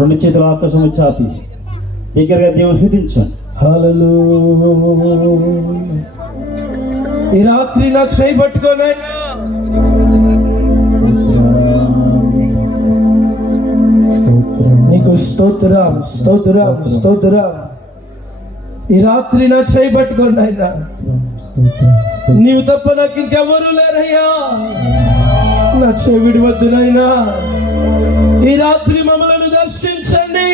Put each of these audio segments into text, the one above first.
రెండు చేతుల ఆకాశం చాపి దగ్గరగా దేవుని స్తుతించండి. హల్లెలూయా. ఈ రాత్రి నా చేయి పట్టుకోనైనా నీకు స్తోత్రం స్తోత్రం స్తోత్రం. ఈ రాత్రి నా చేయి పట్టుకోనైనా, నీవు తప్ప నాకు ఇంకెవరూ లేరయ్యా. నా చేయి విడివద్దునైనా. ఈ రాత్రి మమ్మల్ని దర్శించండి,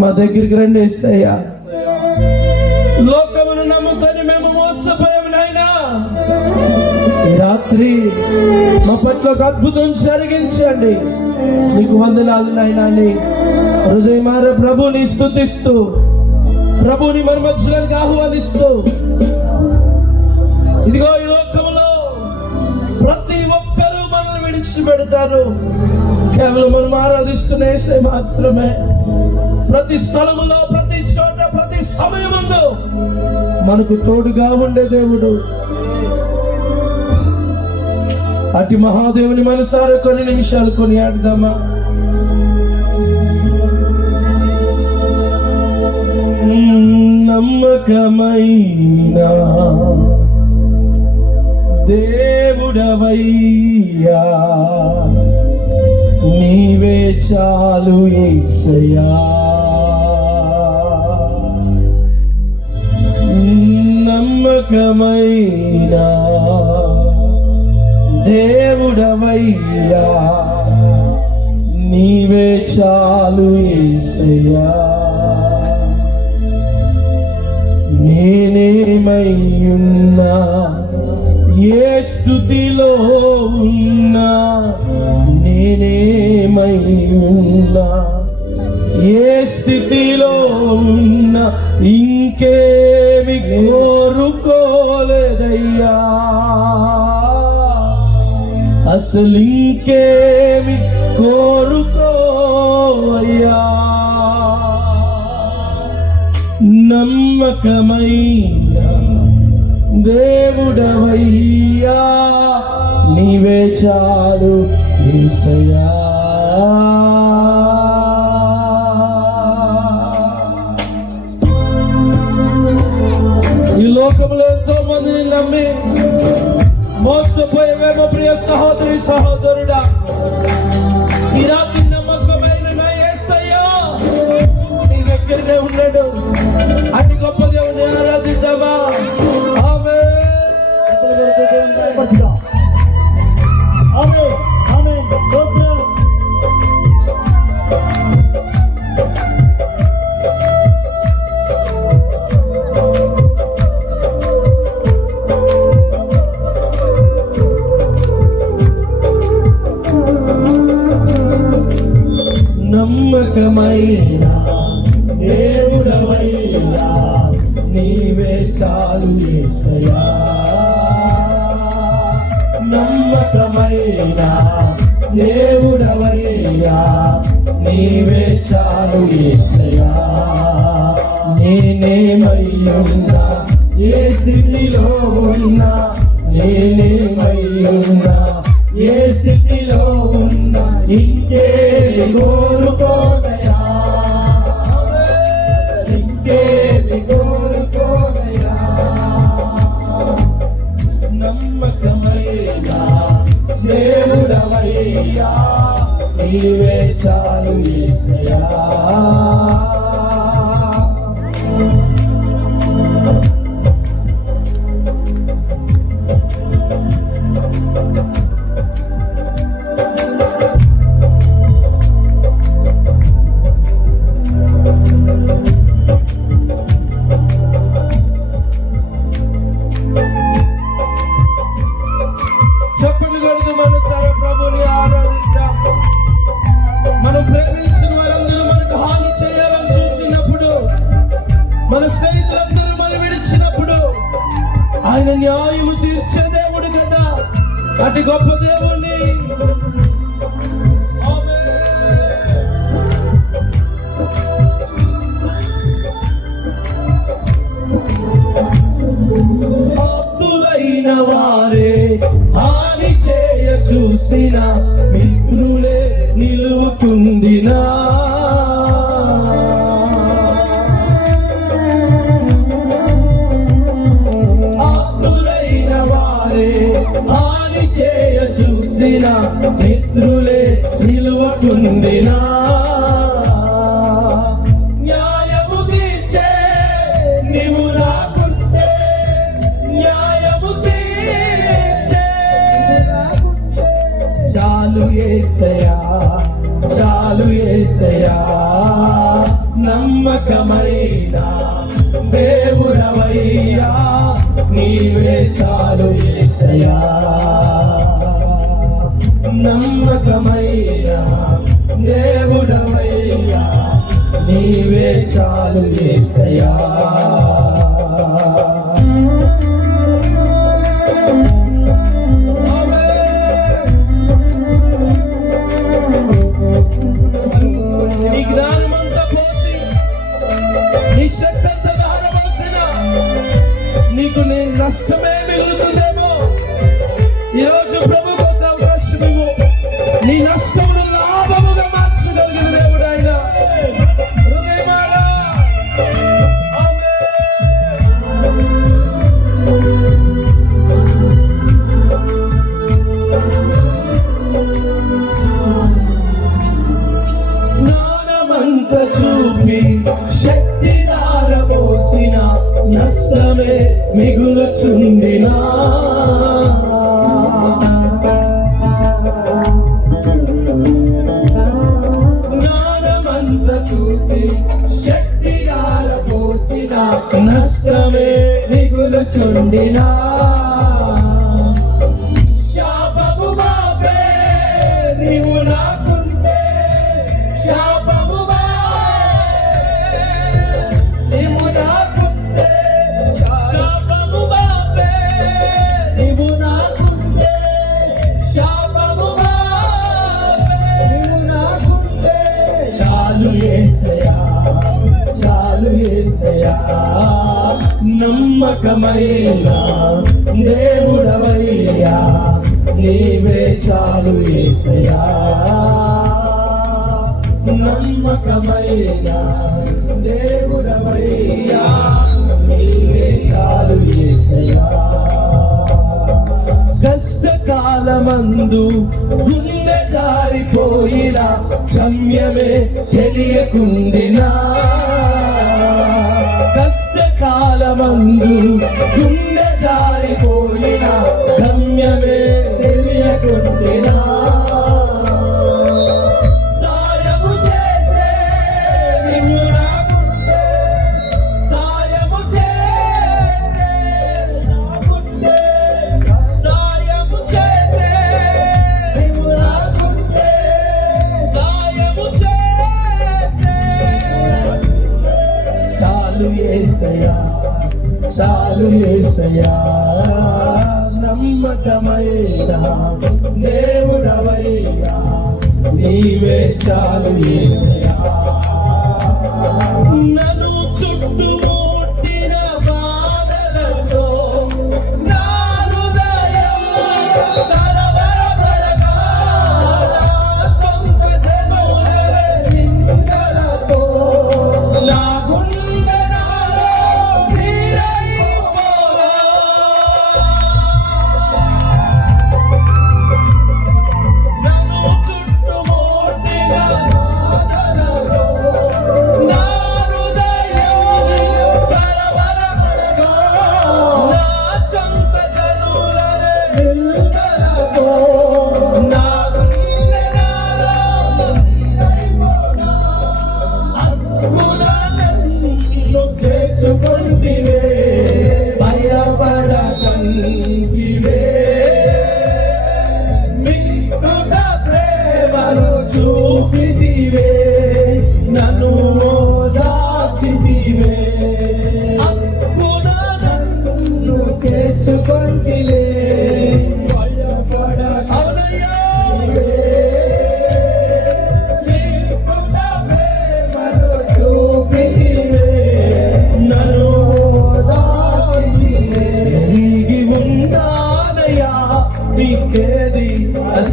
మా దగ్గరికి రండి యేసయ్యా. లోకమును నమ్ముకొని మేము మోసపోయాము నాయనా. ఈ రాత్రి మా పట్ల ఒక అద్భుతం జరిగించండి. నీకు వందనాలు నాయనా అని హృదయమార ప్రభుని స్తుతిస్తూ, ప్రభుని మన మధ్యలోకి ఆహ్వానిస్తూ, ఇదిగో ఈ లోకంలో ప్రతి ఒక్కరూ మనల్ని విడిచిపెడతారు, కేవలం మనం ఆరాధిస్తున్న యేసే మాత్రమే. ప్రతి స్థలములో, ప్రతి చోట, ప్రతి సమయములో మనకు తోడుగా ఉండే దేవుడు. అటు మహాదేవుని మనసారా కొన్ని నిమిషాలు కొనియాడదామా? నమ్మకమైన దేవుడవయ్యా, నీవే చాలు యేసయ్యా. నమ్మకమైన దేవుడవయ్యా, నీవే చాలు యేసయ్యా. నేనేమయ్యున్నా, ఏ స్థుతిలో ఉన్నా, నేనేమయ్యున్నా, ఏ స్థితిలో ఉన్నా, ఇంకేమి కోరుకోలేదయ్యా. అసలు ఇంకేమి కోరుకోవయ్యా. నమ్మకమైన దేవుడవయ్యా, నీవే చాలు యేసయ్యా. ఈ లోకంలో ఎంతో మందిని నమ్మి మోసపోయేవేమో ప్రియ సహోదరి సహోదరుడా. ఈ రాత్రి నమ్మకమైన నా యేసయ్యా నీ దగ్గరనే ఉన్నాడు. అతి గొప్ప దేవుని ఆరాధిద్దామా? ఆమేన్. ఆమేన్, ఆమేన్. స్తోత్రం. నమ్మకమైన దేవుడవయ్యా, నీవే చాలు యేసయ్యా. నమ్మకమైన దేవుడవయ్యా, నీవే చాలు యేసయ్యా. నేనేమయ్యున్నా, ఏ స్థితిలో ఉన్నా, నేనేమయ్యున్నా, ఏ స్థితిలో ఉన్నా, ఇంకే కోరుకోనయా. ఇంకేమి కోరుకోనయా. నమ్మకమైన దేవుడవయ్యా, నీవే చాలు యేసయ్యా. చెప్పండి కొడుతూ మనసారా ప్రభుని ఆరాధిద్దాం. మనం ప్రేమించిన వారందరూ మనకు హాని చేయాలని చూసినప్పుడు, మన స్నేహితులందరూ మనం విడిచినప్పుడు, ఆయన న్యాయము తీర్చే దేవుడు కదా. అటు గొప్ప దేవుణ్ణి ఆప్తులైన వారే హాని చేయచు చూసిన మిత్రులే నిలువుకుందినా ఆప్తులైన వారే హాని చేయ చూసిన మిత్రులే నిలువకుందినా న్యాయము తీర్చే నీవు నాకుంటే న్యాయము తీర్చే చాలు యేసయ్యా చాలు యేసయ్యా నమ్మకమైన దేవుడవయ్యా నీవే చాలు యేసయ్యా నమ్మకమైన దేవుడవయ్యా నీవే చాలు యేసయ్యా నీ జ్ఞానమంతా పోసి నీ శక్తి అంతా దారపోసిన నీకు నీ నష్టమే మిగులుతుందేమో. ఈరోజు ప్రభుకు ఒక అవకాశం ఇవ్వు. నీ నష్టమును లాభముగా మార్చగలిగిన దేవుడు ఆయన. హృదయమారా జ్ఞానమంత చూపి శక్తి దారపోసిన నష్టమే మిగులుచుండినా జ్ఞానమంత చూపి శక్తి దారపోసిన నష్టమే మిగులుచుండినా శాపము బాపే నీవు నాకుంటే శాపము నీవు నాకుంటే శాపము బాపే నీవు నాకుంటే శాపము నీవు నాకుంటే చాలు యేసయ్యా చాలు యేసయ్యా నమ్మకమైన దేవుడవయ్యా నీవే చాలు యేసయ్యా నమ్మకమైన దేవుడవయ్యా నీవే చాలు యేసయ్యా కష్టకాలమందు గుండె జారిపోయిన గమ్యమే తెలియకుండినా కష్టకాలమందు గుండె జారిపోయిన గమ్యమే తెలియకుండినా సాయము చేసే నీవు నాకుంటే సాయము చేసే నాకుంటే సాయము చేసే నీవు నాకుంటే సాయము చేసే చాలు యేసయ్యా చాలు యేసయ్యా నమ్మకమైన దేవుడవయ్యా నీవే చాలు యేసయ్యా నన్ను చుట్టుముట్టిన బాధలతో నా హృదయం కలవరపడగా సొంత జనులే నిందలతో నా గుండె నాలో నీరైపోగా నన్ను చుట్టుముట్టిన బాధలతో నా హృదయం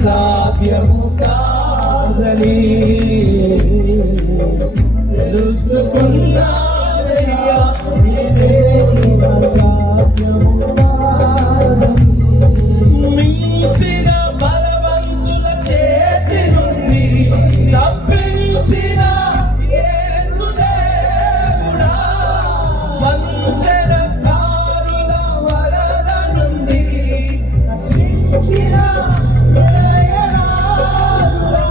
అసాధ్యము కాదని తెలుసుకున్నానయ్యా, ఇదేది అసాధ్యము కాదని. మించిన బలవంతుల చేతి నుండి తప్పించిన యేసుదేవుడా, వంచనకారుల వలల నుండి రక్షించిన దయరాలుడా.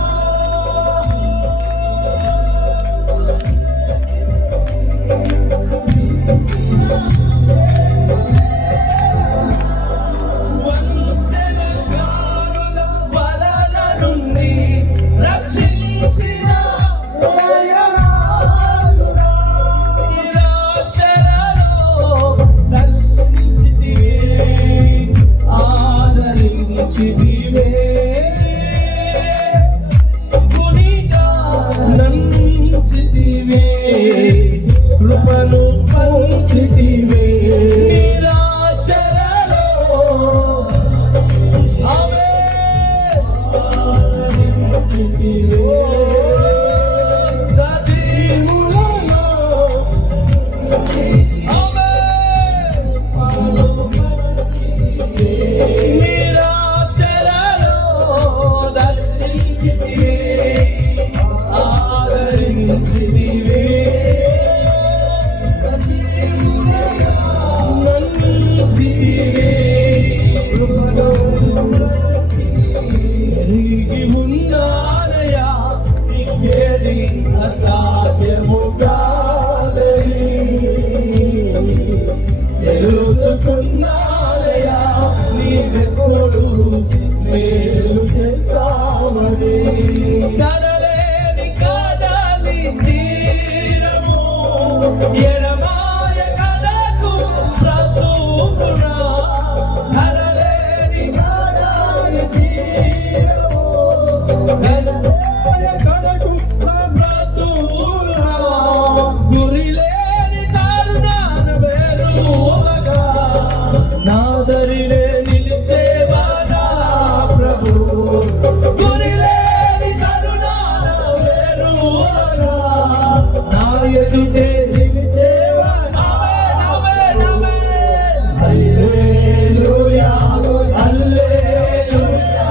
వంచనకారుల వలల నుండి రక్షించిన దయరాలుడా. నిరాశలలో దర్శించితివే, ఆదరించితివే, గుణిగా నంచితివే, కృపను పంచితివే. నిరాశలలో ఆదరించితివే, సజీవులలో నిరాశలలో దర్శించితివే, ఆదరించితివే, నంచితివే, ఎరిగి ఉన్నానయ్యా, నీకేది అసాధ్యము కాదని తెలుసుకున్నానయ్యా, నీవెప్పుడు మేలు చేస్తావని. కదలేని కదలి తీరము, ఎడమాయ కడకు బ్రతుకునా. కదలేని కదలి తీరము, ఎడమాయ కడకు బ్రతుకునా. గురిలేని తరుణాన వేరువగా, నాదరినే నిలిచేవాడా ప్రభు. గురిలేని తరుణాన వేరువగా, నా ఎదుటే నిలిచేవాడా. ఆమేన్, ఆమేన్, హల్లెలూయా, హల్లెలూయా,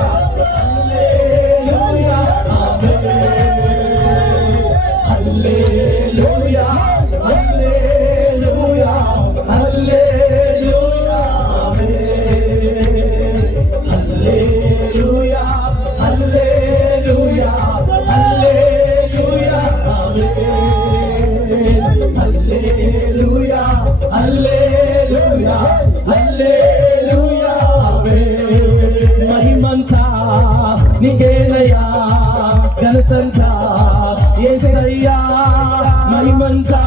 హల్లెలూయా, ఆమేన్, హల్లెలూయా, హల్లెలూయా, హల్లెలూయా, ఆమేన్, హల్లెలూయా, హల్లెలూయా, హల్లెలూయా, ఆమేన్, హల్లెలూయా, హల్లెలూయా, హల్లెలూయా, ఆమేన్. మహిమంతా నీకేనయ్యా, ఘనతంతా యేసయ్యా. మహిమంతా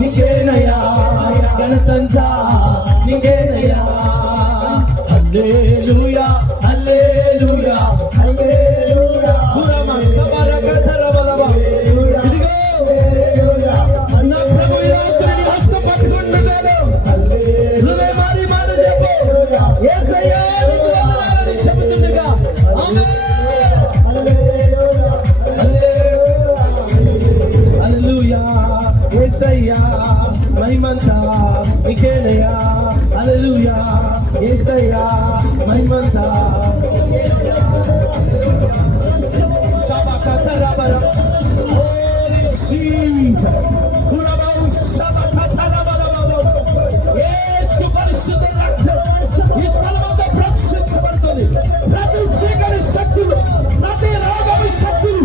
నీకేనయ్యా, ఘనతంతా నీకేనయ్యా. హల్లెలూయా, హల్లెలూయా, హల్లెలూయా. పురమ సమరగతరవలవ. ఇదిగో నా ప్రభు ఈ రాత్రిని హస్తం పట్టుకుంటున్నాడు. హృదయమారి మాట చెప్పు, యేసయ్యా నీకు వందనాలని చెబుతుండగా. ఆమేన్, హల్లెలూయా, యేసయ్యా. మహిమంతా నీకేనయ్యా, హల్లెలూయా, యేసయ్యా. మహిమంతా శబకతరబర. Holy Jesus. కురబౌ శబకతరబరబర. యేసు పరిశుద్ధ రక్తం ఈ స్థలమంతా ప్రక్షించబడుతుంది. ప్రతి చీకటి శక్తులు, ప్రతి రోగము శక్తులు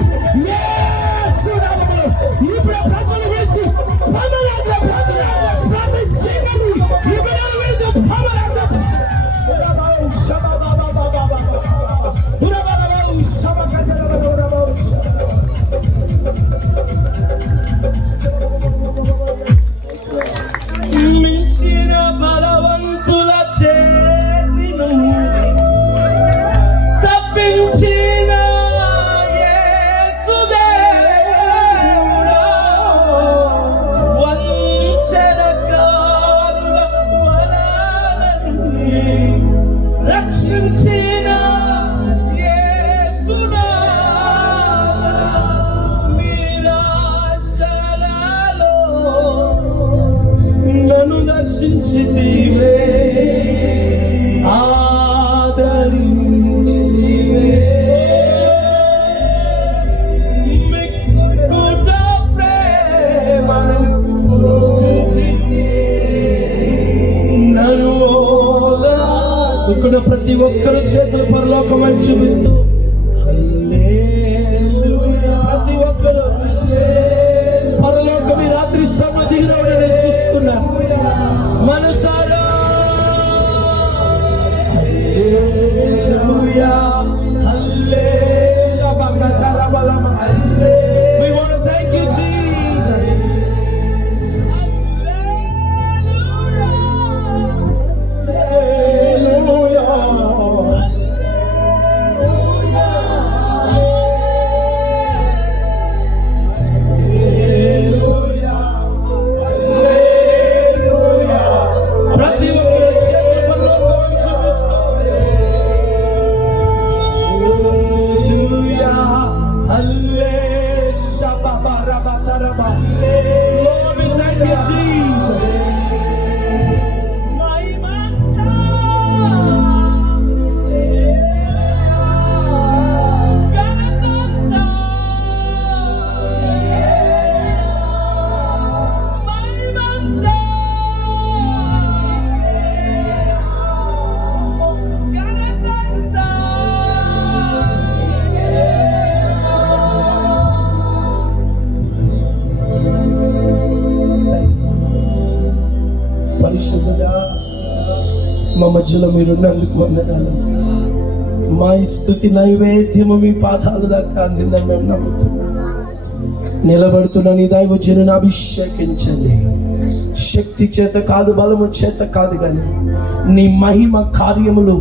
యేసు నామములో ఇప్పుడు ప్రజలు విడిచి పమలాగ్రపిస్తున్నారు. ప్రతి చీకటి ఈ బిడ్డలు విడిచి పమలాగ్రపిస్తున్నారు. కురబౌ శబబబబబబ. ఉన్న ప్రతి ఒక్కరు చేతులు పరలోకం అని చూపిస్తూ హల్లెలూయా. ప్రతి ఒక్కరు పరలోకం ఈ రాత్రి స్తోమ దిగినప్పుడు నేను చూస్తున్నా మనసారా హల్లెలూయా హల్లెలూయా బకతరబలమస్. We want to thank you Jesus. ప్రతి ఒక్కరు చేతులు పరలోకం చూపిస్తారు. హల్లెలూయా హల్లెలూయా బబరబతరబ. Lord, we thank you Jesus. పరిశుద్ధుడా, మా మధ్యలో మీరున్నందుకు వందనాలు. మా ఈ స్తుతి నైవేద్యము మీ పాదాలు దాకా అందిందని మేము నమ్ముతున్నాం. నిలబడుతున్న నీ దైవజనుని అభిషేకించండి. శక్తి చేత కాదు, బలము చేత కాదు, కానీ నీ మహిమ కార్యములు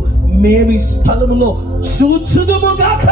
మేము ఈ స్థలములో చూచుదుము గాక.